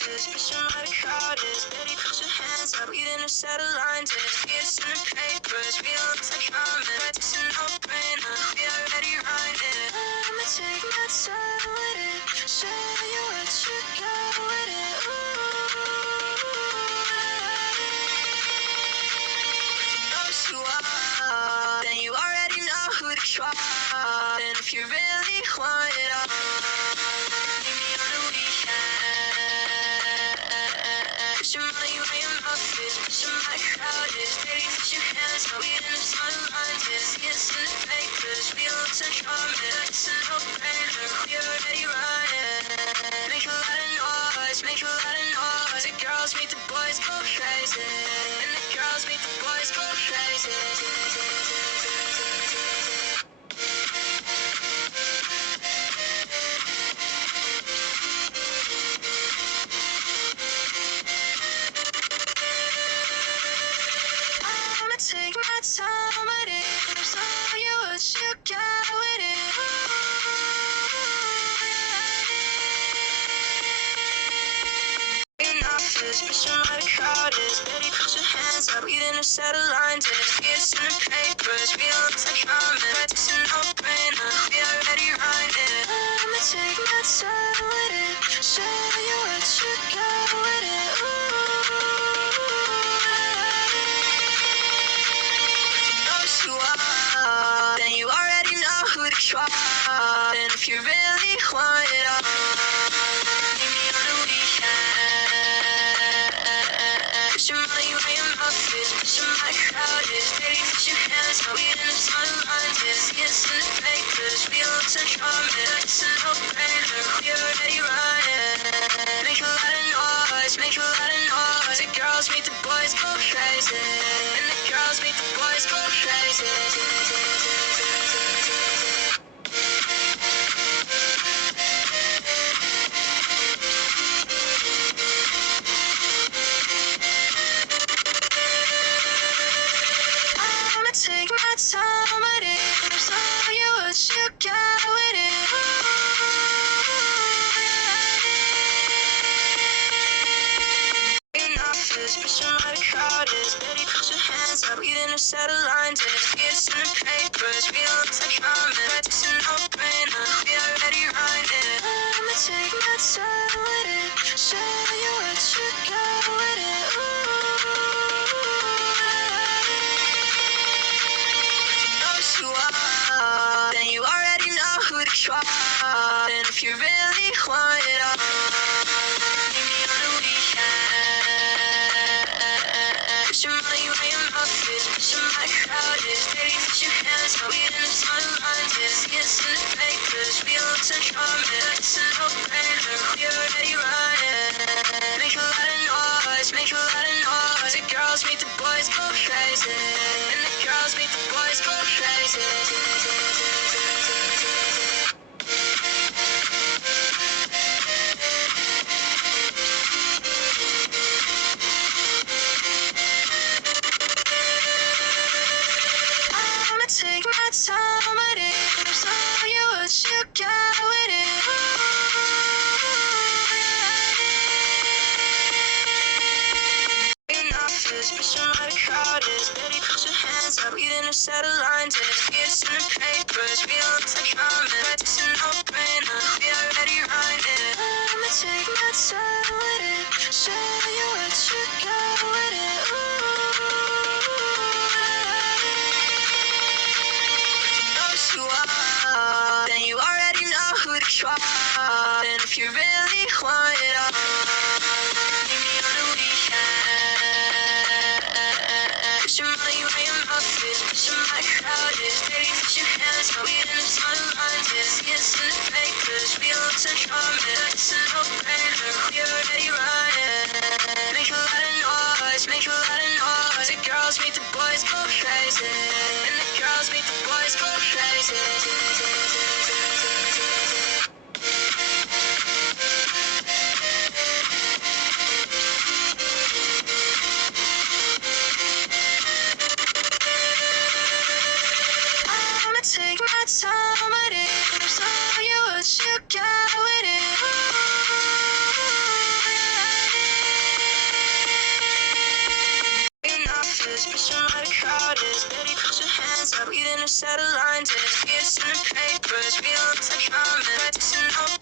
office, pushing by the crowded. Baby, put your hands up, we didn't set a line to it's in the papers, we don't look like common. It's a no-brainer, we already run it. I'ma take my time with it, show you what you got with it. If you know who you are, then you already know who to trust. And if you really want it all, meet me on the weekend. Put your money where your mouth is, put your mind crowded. Baby, put your hands up, we in the sunlight. See us in the papers, we don't look so charming. It's a no-brainer, we already running. Make a lot of noise, make a lot of noise. The girls meet the boys, go crazy. And the girls meet the boys, go crazy. I'ma take my time with it, show you what you got with it. In office, pushing by the crowded. Baby, put your hands up, we didn't set a line to it's in the papers, we don't look like common. It's a no-brainer, we already run it. I'ma take my time with it, show you what you got with it. If you know who you are, then you already know who to trust. And if you really want it all, meet me on the weekend. Put your money where your mouth is, put your mind crowded. Baby, put your hands up, we in the sunlight. See us in the papers, we don't look so charming. It's a no-brainer, we already running. Make a lot of noise, make a lot of noise. The girls meet the boys, go crazy. And the girls meet the boys, go crazy. I'ma take my time with it, show you what you got with it. In office, pushing by the crowded. Baby, put your hands up, we didn't set a line to it's in the papers, we don't look like common. It's a no-brainer, we already run it. I'ma take my time with it, show you what you got with it. If you know who you are, then you already know who to trust. And if you really want it all, meet me on the weekend. Put your money where your mouth is, put your mind crowded. Baby, put your hands up, we in the sunlight. See us in the papers, we don't look so charming. It's a no-brainer, we already running. Make a lot of noise, make a lot of noise. The girls meet the boys, go crazy. And the girls meet the boys, go crazy. I'ma take my time with it, show you what you got with it. In office, pushing by the crowded. Baby, put your hands up, we didn't set a line to it's in the papers, we don't look like common. It's a no-brainer, we already run it. I'ma take my time with it, show you what you got with it. If you know who you are, then you already know who to trust. And if you really want it all, meet me on the weekend. Put your money where your mouth is, put your mind crowded. Baby, put your hands up, we in the sunlight. See us in the papers, we don't look so charming. It's a no-brainer, we already running. Make a lot of noise, make a lot of noise. The girls meet the boys, go crazy. And the girls meet the boys, go crazy. I'ma take my time with it, show you what you got with it. set of lines, and it's in the papers. Real looks like common, practicing no